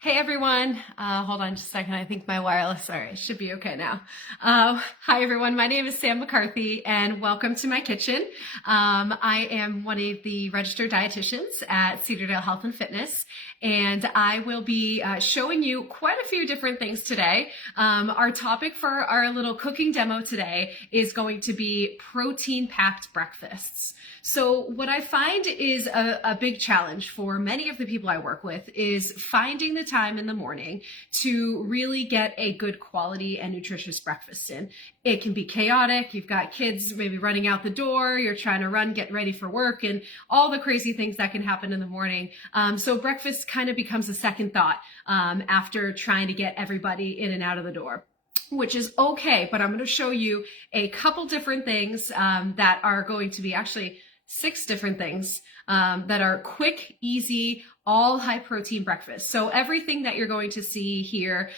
Hey everyone, hold on just a second. I think my wireless, all right, should be okay now. Hi everyone, my name is Sam McCarthy and welcome to my kitchen. I am one of the registered dietitians at Cedardale Health and Fitness, and I will be showing you quite a few different things today. Our topic for our little cooking demo today is going to be protein-packed breakfasts. So what I find is a big challenge for many of the people I work with is finding the time in the morning to really get a good quality and nutritious breakfast in. It can be chaotic. You've got kids maybe running out the door. You're trying to run, get ready for work, and all the crazy things that can happen in the morning. So breakfast kind of becomes a second thought after trying to get everybody in and out of the door, which is okay. But I'm going to show you a couple different things that are going to be actually 6 different things that are quick, easy, all high protein breakfast. So everything that you're going to see here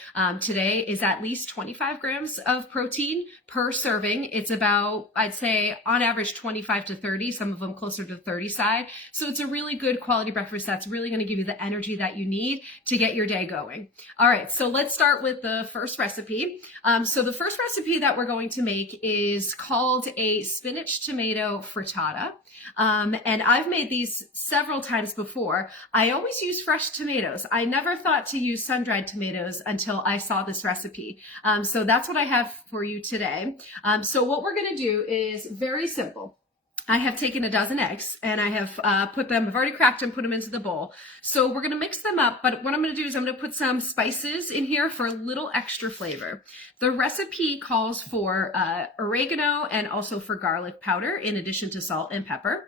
today is at least 25 grams of protein per serving. It's about, I'd say on average 25 to 30, some of them closer to the 30 side. So it's a really good quality breakfast that's really going to give you the energy that you need to get your day going. All right, so let's start with the first recipe. So the first recipe that we're going to make is called a spinach tomato frittata. And I've made these several times before. I always use fresh tomatoes. I never thought to use sun-dried tomatoes until I saw this recipe. So that's what I have for you today. So what we're going to do is very simple. I have taken a dozen eggs and I have I've already cracked them, put them into the bowl. So we're going to mix them up, but what I'm going to do is I'm going to put some spices in here for a little extra flavor. The recipe calls for oregano and also for garlic powder in addition to salt and pepper.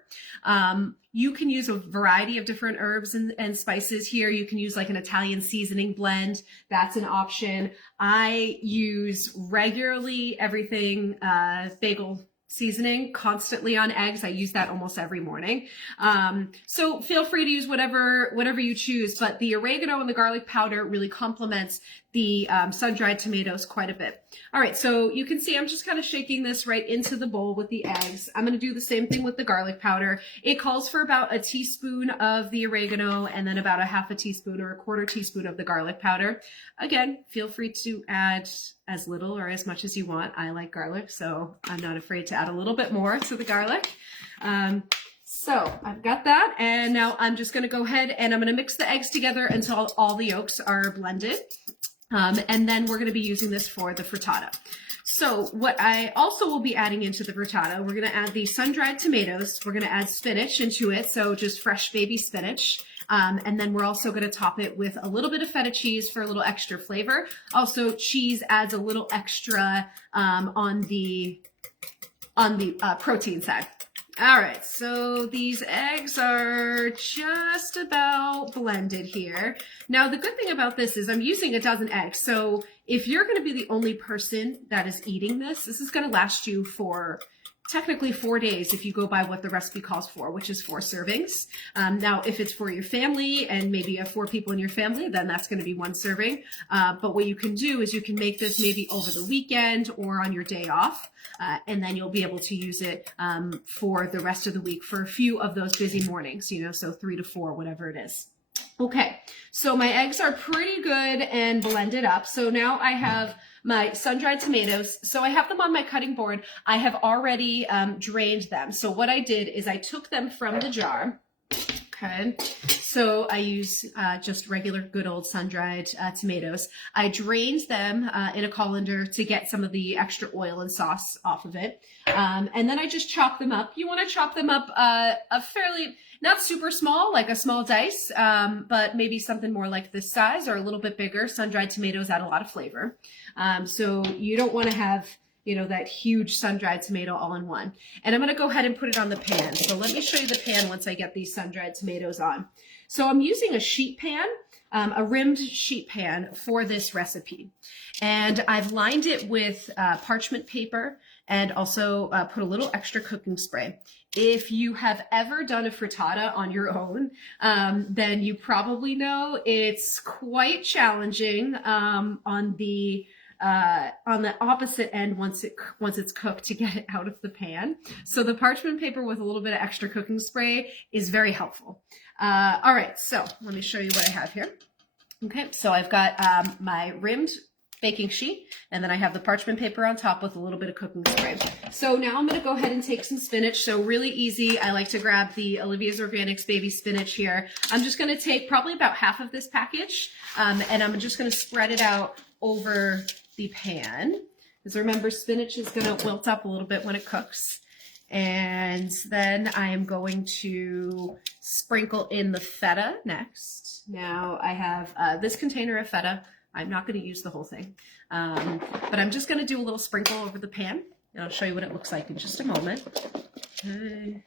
You can use a variety of different herbs and spices here. You can use like an Italian seasoning blend. That's an option. I use regularly everything bagel seasoning constantly on eggs. I use that almost every morning. So feel free to use whatever you choose, but the oregano and the garlic powder really complements the sun-dried tomatoes quite a bit. All right, so you can see I'm just kind of shaking this right into the bowl with the eggs. I'm going to do the same thing with the garlic powder. It calls for about a teaspoon of the oregano and then about a half a teaspoon or a quarter teaspoon of the garlic powder. Again, feel free to add as little or as much as you want. I like garlic, so I'm not afraid to add a little bit more to the garlic. So I've got that, and now I'm just going to go ahead and I'm going to mix the eggs together until all the yolks are blended. And then we're going to be using this for the frittata. So what I also will be adding into the frittata, we're going to add the sun-dried tomatoes. We're going to add spinach into it, so just fresh baby spinach. And then we're also going to top it with a little bit of feta cheese for a little extra flavor. Also, cheese adds a little extra on the protein side. All right, so these eggs are just about blended here. Now, the good thing about this is I'm using a dozen eggs. So if you're going to be the only person that is eating this, this is going to last you for technically 4 days if you go by what the recipe calls for, which is 4 servings. Now, if it's for your family and maybe you have 4 people in your family, then that's going to be 1 serving. But what you can do is you can make this maybe over the weekend or on your day off, and then you'll be able to use it for the rest of the week for a few of those busy mornings, so 3 to 4, whatever it is. Okay, so my eggs are pretty good and blended up. So now I have my sun-dried tomatoes. So I have them on my cutting board. I have already drained them. So what I did is I took them from the jar. Okay, so I use just regular good old sun-dried tomatoes. I drained them in a colander to get some of the extra oil and sauce off of it. And then I just chop them up. You want to chop them up a fairly, not super small, like a small dice, but maybe something more like this size or a little bit bigger. Sun-dried tomatoes add a lot of flavor. So you don't want to have that huge sun-dried tomato all in one. And I'm going to go ahead and put it on the pan. So let me show you the pan once I get these sun-dried tomatoes on. So I'm using a sheet pan, a rimmed sheet pan for this recipe. And I've lined it with parchment paper and also put a little extra cooking spray. If you have ever done a frittata on your own, then you probably know it's quite challenging on the opposite end once it's cooked to get it out of the pan. So the parchment paper with a little bit of extra cooking spray is very helpful. All right, so let me show you what I have here. Okay, so I've got my rimmed baking sheet, and then I have the parchment paper on top with a little bit of cooking spray. So now I'm going to go ahead and take some spinach. So really easy. I like to grab the Olivia's Organics baby spinach here. I'm just going to take probably about half of this package, and I'm just going to spread it out over the pan. Because remember, spinach is going to wilt up a little bit when it cooks. And then I am going to sprinkle in the feta next. Now I have this container of feta. I'm not going to use the whole thing, but I'm just going to do a little sprinkle over the pan, and I'll show you what it looks like in just a moment. Okay.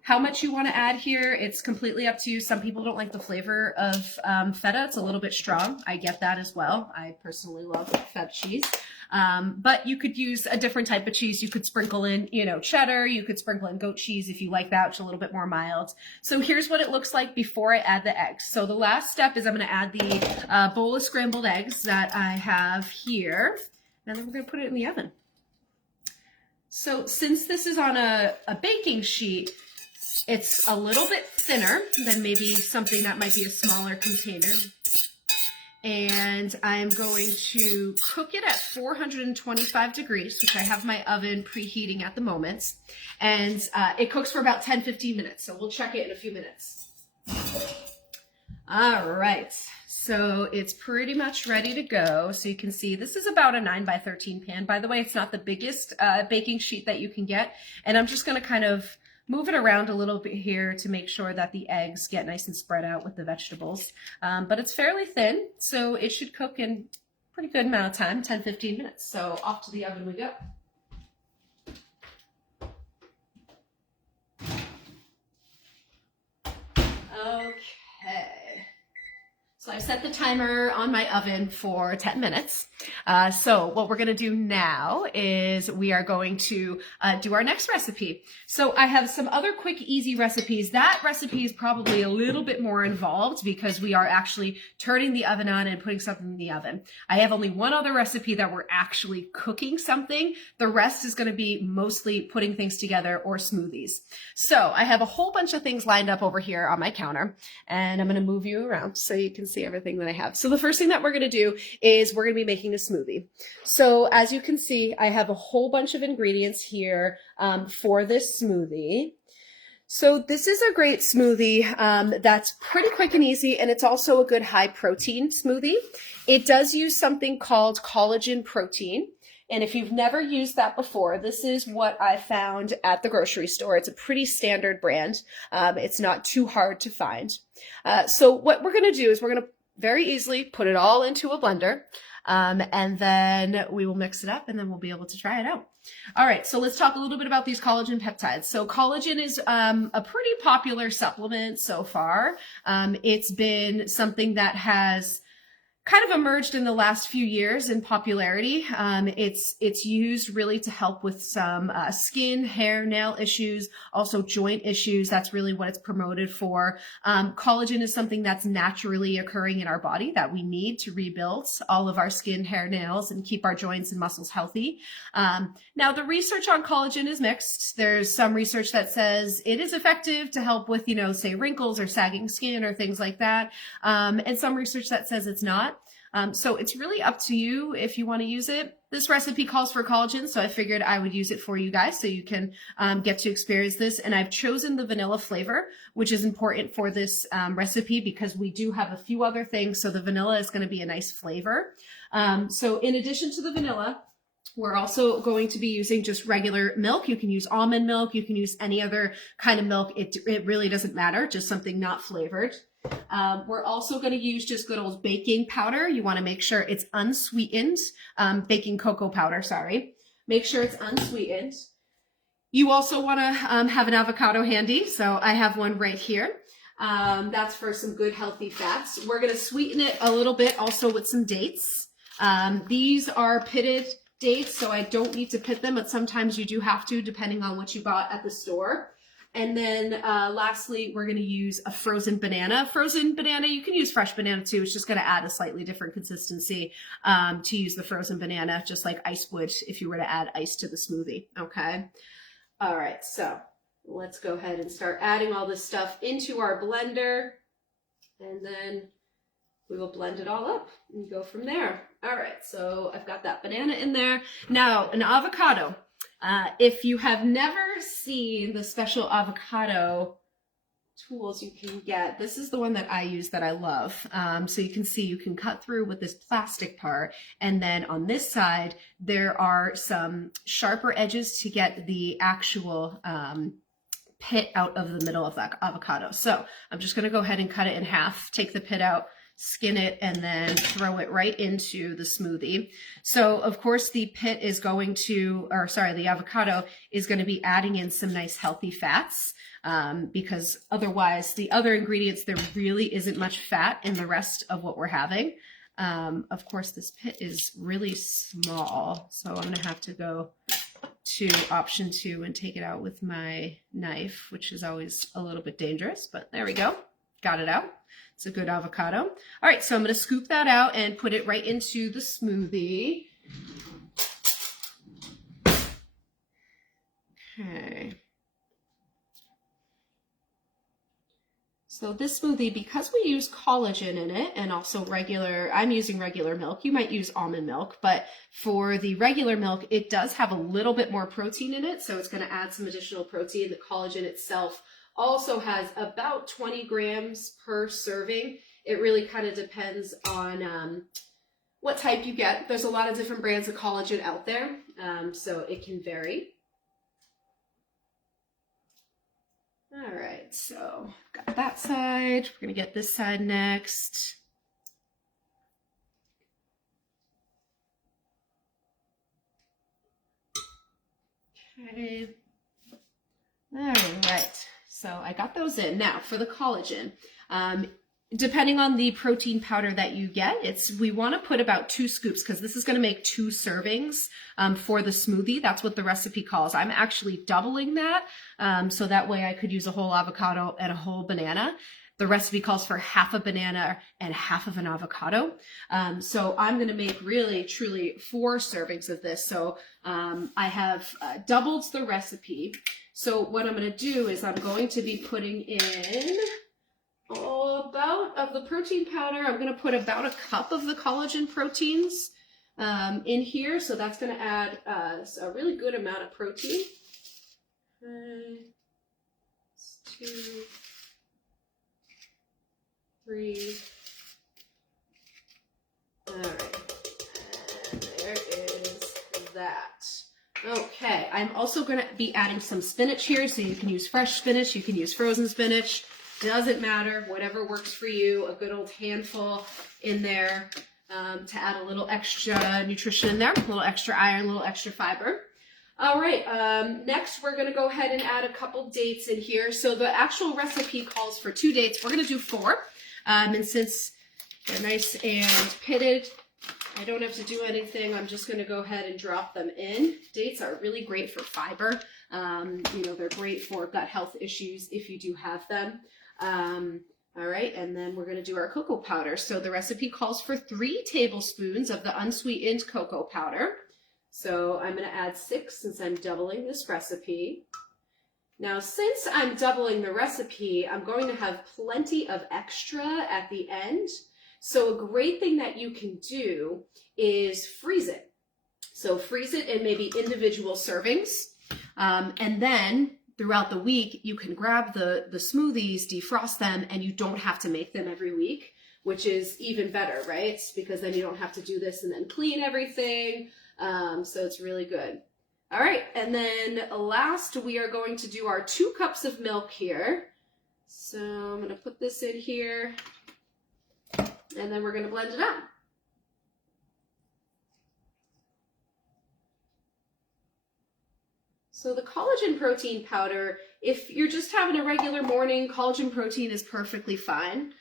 How much you want to add here, it's completely up to you. Some people don't like the flavor of feta. It's a little bit strong. I get that as well. I personally love feta cheese. But you could use a different type of cheese. You could sprinkle in, cheddar. You could sprinkle in goat cheese if you like that, which is a little bit more mild. So here's what it looks like before I add the eggs. So the last step is I'm going to add the bowl of scrambled eggs that I have here. And then we're going to put it in the oven. So since this is on a baking sheet, it's a little bit thinner than maybe something that might be a smaller container. And I'm going to cook it at 425 degrees, which I have my oven preheating at the moment. And it cooks for about 10-15 minutes. So we'll check it in a few minutes. All right. So it's pretty much ready to go. So you can see this is about a 9x13 pan. By the way, it's not the biggest baking sheet that you can get. And I'm just going to kind of move it around a little bit here to make sure that the eggs get nice and spread out with the vegetables. But it's fairly thin, so it should cook in a pretty good amount of time, 10-15 minutes. So off to the oven we go. Okay. So I set the timer on my oven for 10 minutes. So what we're going to do now is we are going to do our next recipe. So I have some other quick, easy recipes. That recipe is probably a little bit more involved because we are actually turning the oven on and putting something in the oven. I have only one other recipe that we're actually cooking something. The rest is going to be mostly putting things together or smoothies. So I have a whole bunch of things lined up over here on my counter, and I'm going to move you around so you can see everything that I have. So the first thing that we're going to do is we're going to be making a smoothie. So as you can see, I have a whole bunch of ingredients here for this smoothie. So this is a great smoothie that's pretty quick and easy, and it's also a good high protein smoothie. It does use something called collagen protein. And if you've never used that before, this is what I found at the grocery store. It's a pretty standard brand. It's not too hard to find. So what we're going to do is we're going to very easily put it all into a blender, and then we will mix it up, and then we'll be able to try it out. All right, so let's talk a little bit about these collagen peptides. So collagen is a pretty popular supplement so far. It's been something that has kind of emerged in the last few years in popularity. It's used really to help with some skin, hair, nail issues, also joint issues. That's really what it's promoted for. Collagen is something that's naturally occurring in our body that we need to rebuild all of our skin, hair, nails, and keep our joints and muscles healthy. Now, the research on collagen is mixed. There's some research that says it is effective to help with, say wrinkles or sagging skin or things like that. And some research that says it's not. So it's really up to you if you want to use it. This recipe calls for collagen, so I figured I would use it for you guys so you can get to experience this. And I've chosen the vanilla flavor, which is important for this recipe because we do have a few other things. So the vanilla is going to be a nice flavor. So in addition to the vanilla, we're also going to be using just regular milk. You can use almond milk. You can use any other kind of milk. It really doesn't matter, just something not flavored. We're also going to use just good old baking powder. You want to make sure it's unsweetened. Baking cocoa powder, sorry. Make sure it's unsweetened. You also want to have an avocado handy. So I have one right here. That's for some good healthy fats. We're going to sweeten it a little bit also with some dates. These are pitted dates, so I don't need to pit them, but sometimes you do have to depending on what you bought at the store. And then lastly, we're going to use a frozen banana. Frozen banana, you can use fresh banana too. It's just going to add a slightly different consistency to use the frozen banana, just like ice would if you were to add ice to the smoothie. Okay. All right. So let's go ahead and start adding all this stuff into our blender. And then we will blend it all up and go from there. All right, so I've got that banana in there. Now, an avocado. If you have never seen the special avocado tools you can get, this is the one that I use that I love. So you can see you can cut through with this plastic part, and then on this side there are some sharper edges to get the actual pit out of the middle of that avocado. So I'm just going to go ahead and cut it in half, take the pit out, skin it, and then throw it right into the smoothie. So of course the pit is going to, or sorry, the avocado is going to be adding in some nice healthy fats, because otherwise the other ingredients, there really isn't much fat in the rest of what we're having. Of course this pit is really small, so I'm going to have to go to option 2 and take it out with my knife, which is always a little bit dangerous, but there we go. Got it out. It's a good avocado. All right, so I'm going to scoop that out and put it right into the smoothie. Okay. So this smoothie, because we use collagen in it and also I'm using regular milk. You might use almond milk, but for the regular milk, it does have a little bit more protein in it. So it's going to add some additional protein. The collagen itself also has about 20 grams per serving. It really kind of depends on what type you get. There's a lot of different brands of collagen out there, so it can vary. All right, so got that side. We're gonna get this side next. Okay. All right, so I got those in. Now for the collagen, depending on the protein powder that you get, we want to put about 2 scoops, because this is going to make 2 servings for the smoothie. That's what the recipe calls. I'm actually doubling that, so that way I could use a whole avocado and a whole banana. The recipe calls for half a banana and half of an avocado. So I'm going to make really, truly 4 servings of this. So I have doubled the recipe. So what I'm going to do is I'm going to be putting in about of the protein powder. I'm going to put about a cup of the collagen proteins in here. So that's going to add a really good amount of protein. 2, 3. All right. And there is that. Okay. I'm also going to be adding some spinach here. So you can use fresh spinach. You can use frozen spinach. Doesn't matter, whatever works for you. A good old handful in there to add a little extra nutrition in there, a little extra iron, a little extra fiber. All right, next we're gonna go ahead and add a couple dates in here. So the actual recipe calls for 2 dates. We're gonna do 4. And since they're nice and pitted, I don't have to do anything. I'm just gonna go ahead and drop them in. Dates are really great for fiber. You know, they're great for gut health issues if you do have them. All right, and then we're going to do our cocoa powder. So the recipe calls for 3 tablespoons of the unsweetened cocoa powder. So I'm going to add 6 since I'm doubling this recipe. Now, since I'm doubling the recipe, I'm going to have plenty of extra at the end. So a great thing that you can do is freeze it. So freeze it in maybe individual servings, and then throughout the week, you can grab the smoothies, defrost them, and you don't have to make them every week, which is even better, right? Because then you don't have to do this and then clean everything. So it's really good. All right, and then last, we are going to do our 2 cups of milk here. So I'm going to put this in here, and then we're going to blend it up. So the collagen protein powder, if you're just having a regular morning, collagen protein is perfectly fine.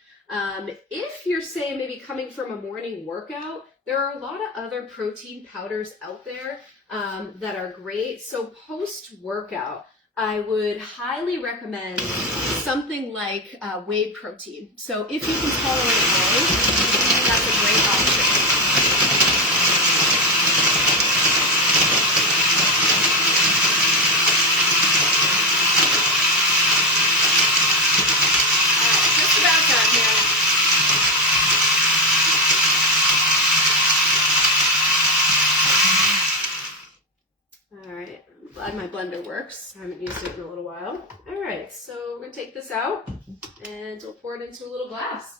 If you're, say, maybe coming from a morning workout, there are a lot of other protein powders out there that are great. So post-workout, I would highly recommend something like whey protein. So if you can tolerate whey, that's a great option. blender works. I haven't used it in a little while. All right, so we're gonna take this out and we'll pour it into a little glass.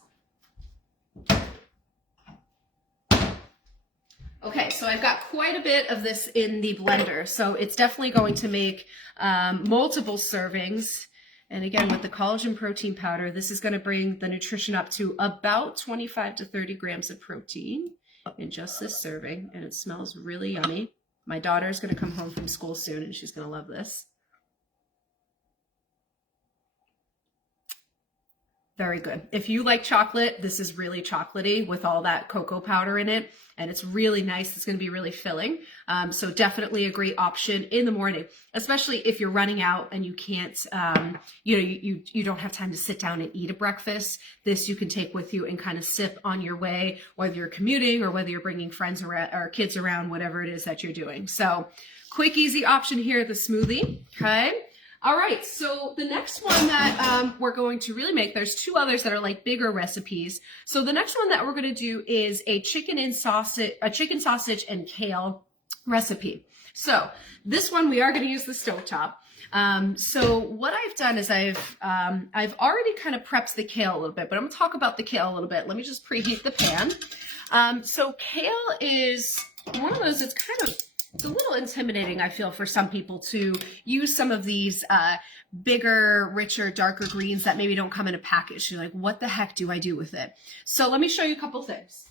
Okay, so I've got quite a bit of this in the blender, so it's definitely going to make multiple servings. And again, with the collagen protein powder, this is going to bring the nutrition up to about 25 to 30 grams of protein in just this serving, and it smells really yummy. My daughter is going to come home from school soon, and she's going to love this. Very good. If you like chocolate, this is really chocolatey with all that cocoa powder in it, and it's really nice. It's going to be really filling. So definitely a great option in the morning, especially if you're running out and you can't, you don't have time to sit down and eat a breakfast. This you can take with you and kind of sip on your way, whether you're commuting or whether you're bringing friends around or kids around, whatever it is that you're doing. So quick, easy option here, the smoothie. Okay. All right, so the next one that we're going to really make, there's two others that are like bigger recipes. So the next one that we're going to do is a chicken sausage and kale recipe. So this one we are going to use the stovetop. So what I've done is I've already kind of prepped the kale a little bit, but I'm going to talk about the kale a little bit. Let me just preheat the pan. So kale is one of those, it's a little intimidating, I feel, for some people to use some of these bigger, richer, darker greens that maybe don't come in a package. You're like, what the heck do I do with it? So let me show you a couple things.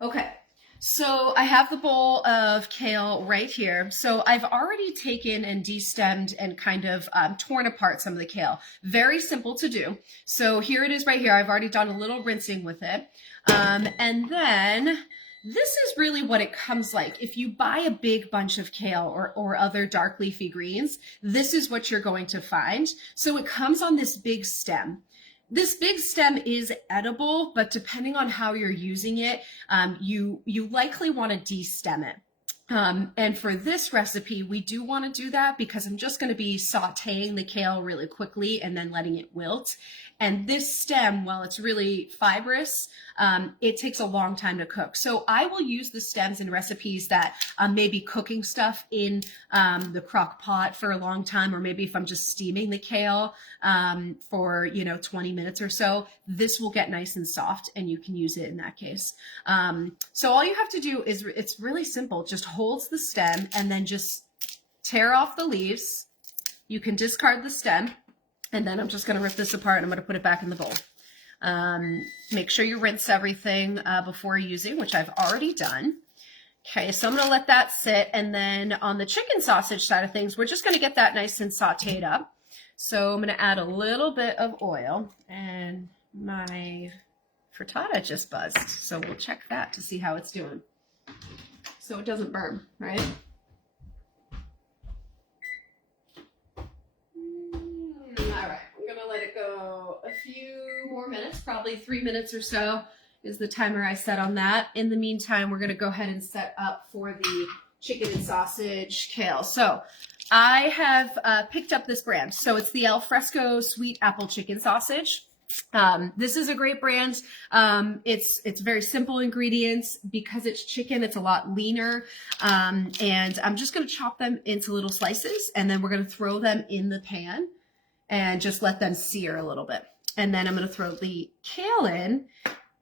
Okay, so I have the bowl of kale right here. So I've already taken and destemmed and kind of torn apart some of the kale. Very simple to do. So here it is right here. I've already done a little rinsing with it. And then this is really what it comes like. If you buy a big bunch of kale or other dark leafy greens, this is what you're going to find. So it comes on this big stem. This big stem is edible, but depending on how you're using it, you likely want to destem it. And for this recipe, we do want to do that because I'm just going to be sauteing the kale really quickly and then letting it wilt. And this stem, while it's really fibrous, it takes a long time to cook. So I will use the stems in recipes that maybe cooking stuff in the crock pot for a long time, or maybe if I'm just steaming the kale for 20 minutes or so, this will get nice and soft and you can use it in that case. So all you have to do is, it's really simple, just holds the stem and then just tear off the leaves. You can discard the stem. And then I'm just going to rip this apart and I'm going to put it back in the bowl. Make sure you rinse everything before using, which I've already done. Okay, so I'm going to let that sit. And then on the chicken sausage side of things, we're just going to get that nice and sauteed up. So I'm going to add a little bit of oil, and my frittata just buzzed. So we'll check that to see how it's doing. So it doesn't burn, right? Let it go a few more minutes, probably 3 minutes or so is the timer I set on that. In the meantime, we're going to go ahead and set up for the chicken and sausage kale. So I have picked up this brand. So it's the Alfresco Sweet Apple Chicken Sausage. This is a great brand. It's very simple ingredients. Because it's chicken, it's a lot leaner. And I'm just going to chop them into little slices, and then we're going to throw them in the pan and just let them sear a little bit. And then I'm going to throw the kale in,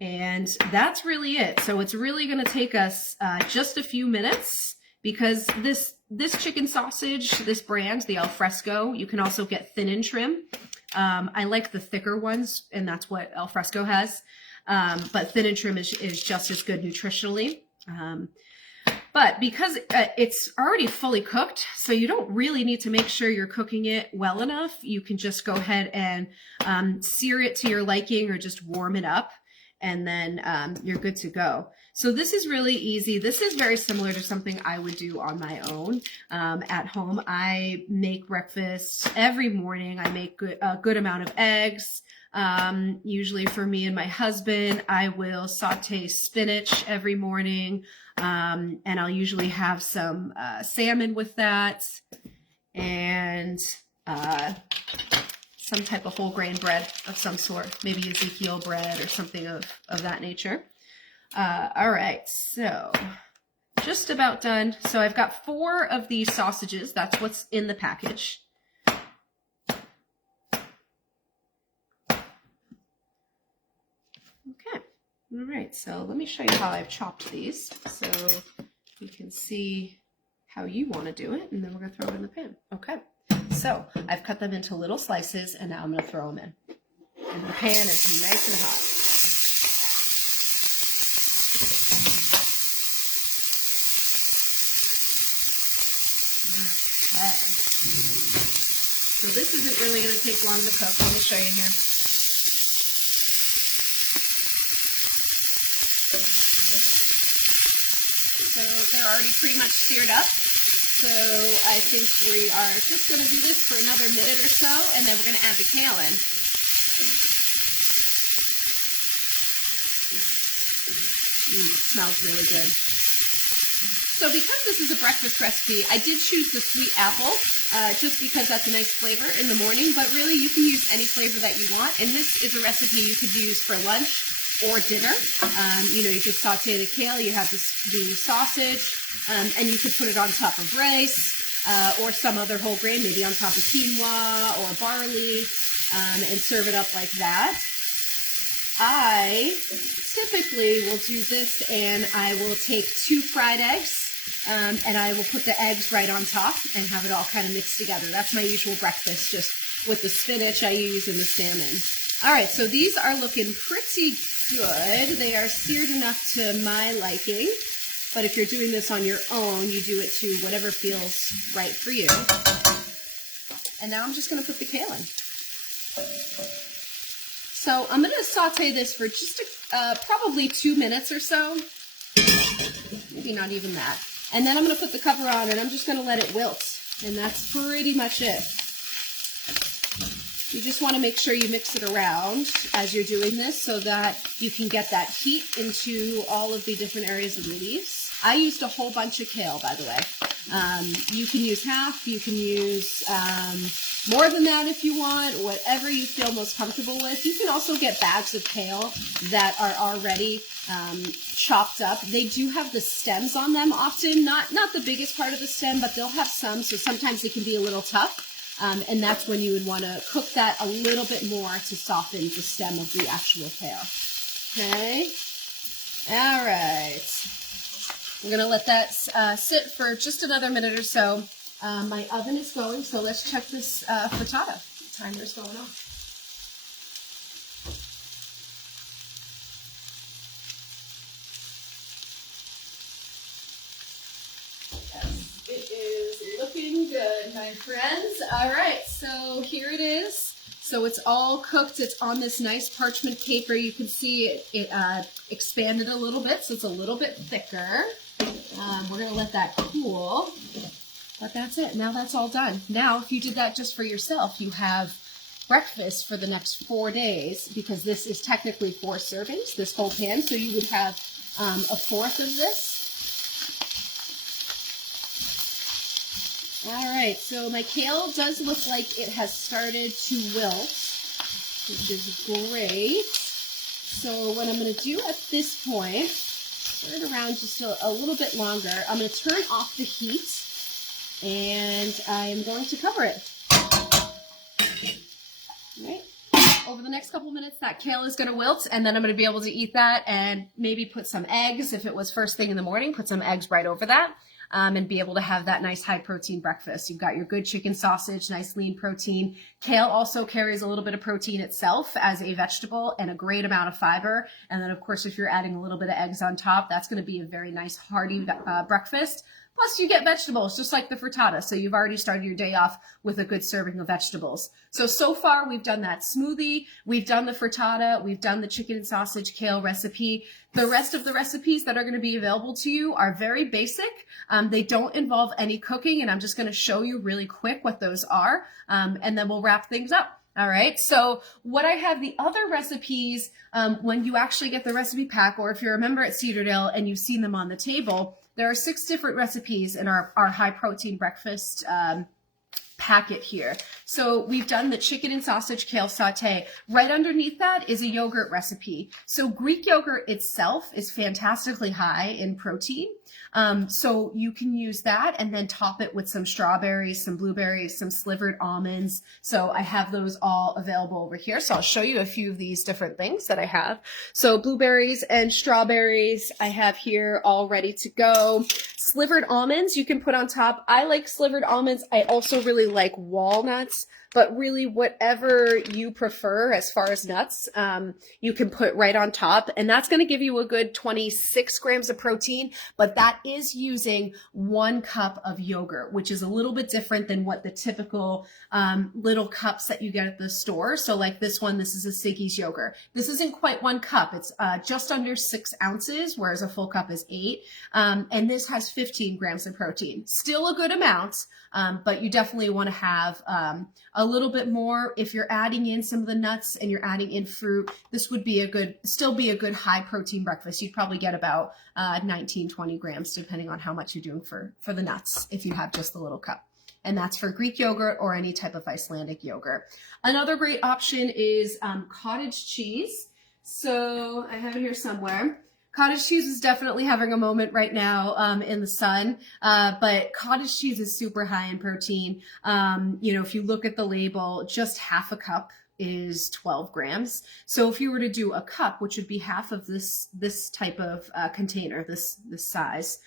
and that's really it. So it's really going to take us just a few minutes, because this chicken sausage, this brand, the Alfresco, you can also get thin and trim. I like the thicker ones, and that's what Alfresco has. But thin and trim is just as good nutritionally. But because it's already fully cooked, so you don't really need to make sure you're cooking it well enough. You can just go ahead and sear it to your liking, or just warm it up, and then you're good to go. So this is really easy. This is very similar to something I would do on my own at home. I make breakfast every morning. I make a good amount of eggs. Usually for me and my husband, I will saute spinach every morning. And I'll usually have some salmon with that, and some type of whole grain bread of some sort, maybe Ezekiel bread or something of that nature. All right, so just about done. So I've got 4 of these sausages. That's what's in the package. Okay. All right. So let me show you how I've chopped these so you can see how you want to do it, and then we're going to throw it in the pan. Okay. So I've cut them into little slices, and now I'm going to throw them in. And the pan is nice and hot. Okay. So this isn't really going to take long to cook. Let me show you here. So they're already pretty much seared up. So I think we are just going to do this for another minute or so, and then we're going to add the kale in. Smells really good. So because this is a breakfast recipe, I did choose the sweet apple just because that's a nice flavor in the morning, but really you can use any flavor that you want. And this is a recipe you could use for lunch or dinner. You know, you just saute the kale, you have the sausage, and you could put it on top of rice or some other whole grain, maybe on top of quinoa or barley, and serve it up like that. I typically will do this, and I will take 2 fried eggs, and I will put the eggs right on top and have it all kind of mixed together. That's my usual breakfast, just with the spinach I use and the salmon. All right, so these are looking pretty good. They are seared enough to my liking, but if you're doing this on your own, you do it to whatever feels right for you. And now I'm just going to put the kale in. So I'm going to saute this for just probably 2 minutes or so, maybe not even that. And then I'm going to put the cover on, and I'm just going to let it wilt. And that's pretty much it. You just want to make sure you mix it around as you're doing this so that you can get that heat into all of the different areas of the leaves. I used a whole bunch of kale, by the way. You can use half, you can use more than that if you want, whatever you feel most comfortable with. You can also get bags of kale that are already chopped up. They do have the stems on them often, not the biggest part of the stem, but they'll have some, so sometimes it can be a little tough. And that's when you would want to cook that a little bit more to soften the stem of the actual kale. Okay. All right. I'm going to let that sit for just another minute or so. My oven is going, so let's check this frittata. The timer's going off. Yes, it is looking good, my friends. All right, so here it is. So it's all cooked. It's on this nice parchment paper. You can see it expanded a little bit, so it's a little bit thicker. We're going to let that cool. But that's it. Now that's all done. Now, if you did that just for yourself, you have breakfast for the next 4 days, because this is technically 4 servings, this whole pan. So you would have a fourth of this. All right. So my kale does look like it has started to wilt, which is great. So what I'm going to do at this point, turn it around just a little bit longer. I'm going to turn off the heat. And I'm going to cover it. Right. Over the next couple minutes, that kale is going to wilt, and then I'm going to be able to eat that and maybe put some eggs. If it was first thing in the morning, put some eggs right over that, and be able to have that nice high protein breakfast. You've got your good chicken sausage, nice lean protein. Kale also carries a little bit of protein itself as a vegetable and a great amount of fiber. And then, of course, if you're adding a little bit of eggs on top, that's going to be a very nice hearty breakfast. Plus, you get vegetables, just like the frittata. So you've already started your day off with a good serving of vegetables. So far, we've done that smoothie. We've done the frittata. We've done the chicken and sausage kale recipe. The rest of the recipes that are going to be available to you are very basic. They don't involve any cooking, and I'm just going to show you really quick what those are, and then we'll wrap things up. All right, so what I have the other recipes, when you actually get the recipe pack, or if you're a member at Cedardale and you've seen them on the table, there are 6 different recipes in our high protein breakfast packet here. So we've done the chicken and sausage kale saute. Right underneath that is a yogurt recipe. So Greek yogurt itself is fantastically high in protein. So you can use that and then top it with some strawberries, some blueberries, some slivered almonds. So I have those all available over here. So I'll show you a few of these different things that I have. So blueberries and strawberries I have here all ready to go. Slivered almonds you can put on top. I like slivered almonds. I also really like walnuts, but really whatever you prefer as far as nuts, you can put right on top. And that's going to give you a good 26 grams of protein, but that is using 1 cup of yogurt, which is a little bit different than what the typical little cups that you get at the store. So like this one, this is a Siggi's yogurt. This isn't quite 1 cup. It's just under 6 ounces, whereas a full cup is 8. And this has 15 grams of protein. Still a good amount, but you definitely want to have a little bit more. If you're adding in some of the nuts and you're adding in fruit, this would be still be a good high protein breakfast. You'd probably get about 19, 20 grams, depending on how much you're doing for the nuts, if you have just the little cup. And that's for Greek yogurt or any type of Icelandic yogurt. Another great option is cottage cheese. So I have it here somewhere. Cottage cheese is definitely having a moment right now in the sun, but cottage cheese is super high in protein. If you look at the label, just half a cup is 12 grams. So if you were to do a cup, which would be half of this type of container, this size,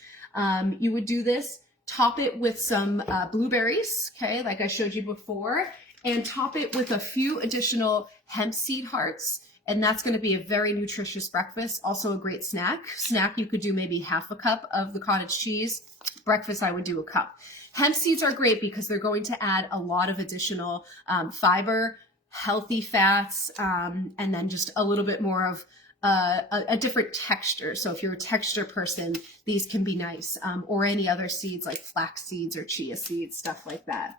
you would do this, top it with some blueberries, okay, like I showed you before, and top it with a few additional hemp seed hearts. And that's going to be a very nutritious breakfast. Also a great snack. Snack, you could do maybe half a cup of the cottage cheese. Breakfast, I would do a cup. Hemp seeds are great because they're going to add a lot of additional fiber, healthy fats, and then just a little bit more of a different texture. So if you're a texture person, these can be nice. Or any other seeds like flax seeds or chia seeds, stuff like that.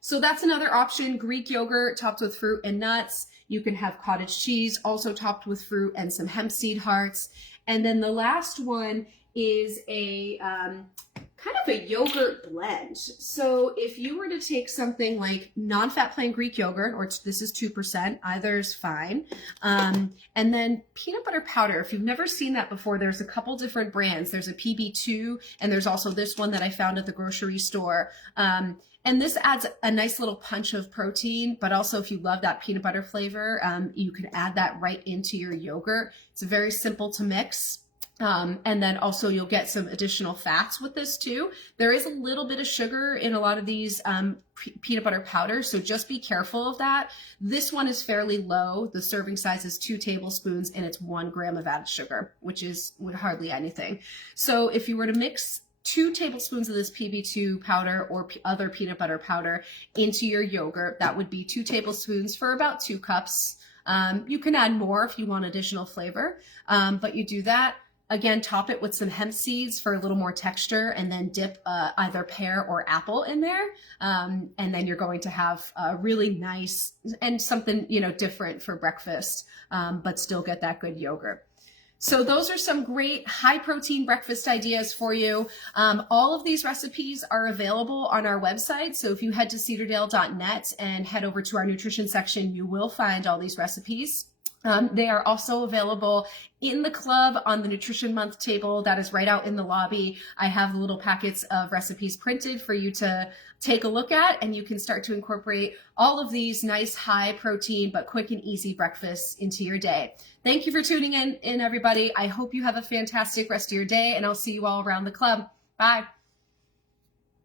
So that's another option. Greek yogurt topped with fruit and nuts. You can have cottage cheese also topped with fruit and some hemp seed hearts. And then the last one is a kind of a yogurt blend. So if you were to take something like non-fat plain Greek yogurt, or this is 2%, either is fine. And then peanut butter powder. If you've never seen that before, there's a couple different brands. There's a PB2, and there's also this one that I found at the grocery store. And this adds a nice little punch of protein, but also if you love that peanut butter flavor, you can add that right into your yogurt. It's very simple to mix. And then also you'll get some additional fats with this too. There is a little bit of sugar in a lot of these peanut butter powders, so just be careful of that. This one is fairly low. The serving size is 2 tablespoons and it's 1 gram of added sugar, which is hardly anything. So if you were to mix 2 tablespoons of this PB2 powder or other peanut butter powder into your yogurt, that would be 2 tablespoons for about 2 cups. You can add more if you want additional flavor, but you do that. Again, top it with some hemp seeds for a little more texture, and then dip either pear or apple in there. And then you're going to have a really nice and something, different for breakfast, but still get that good yogurt. So those are some great high protein breakfast ideas for you. All of these recipes are available on our website. So if you head to cedardale.net and head over to our nutrition section, you will find all these recipes. They are also available in the club on the Nutrition Month table that is right out in the lobby. I have little packets of recipes printed for you to take a look at, and you can start to incorporate all of these nice high protein but quick and easy breakfasts into your day. Thank you for tuning in everybody. I hope you have a fantastic rest of your day, and I'll see you all around the club. Bye.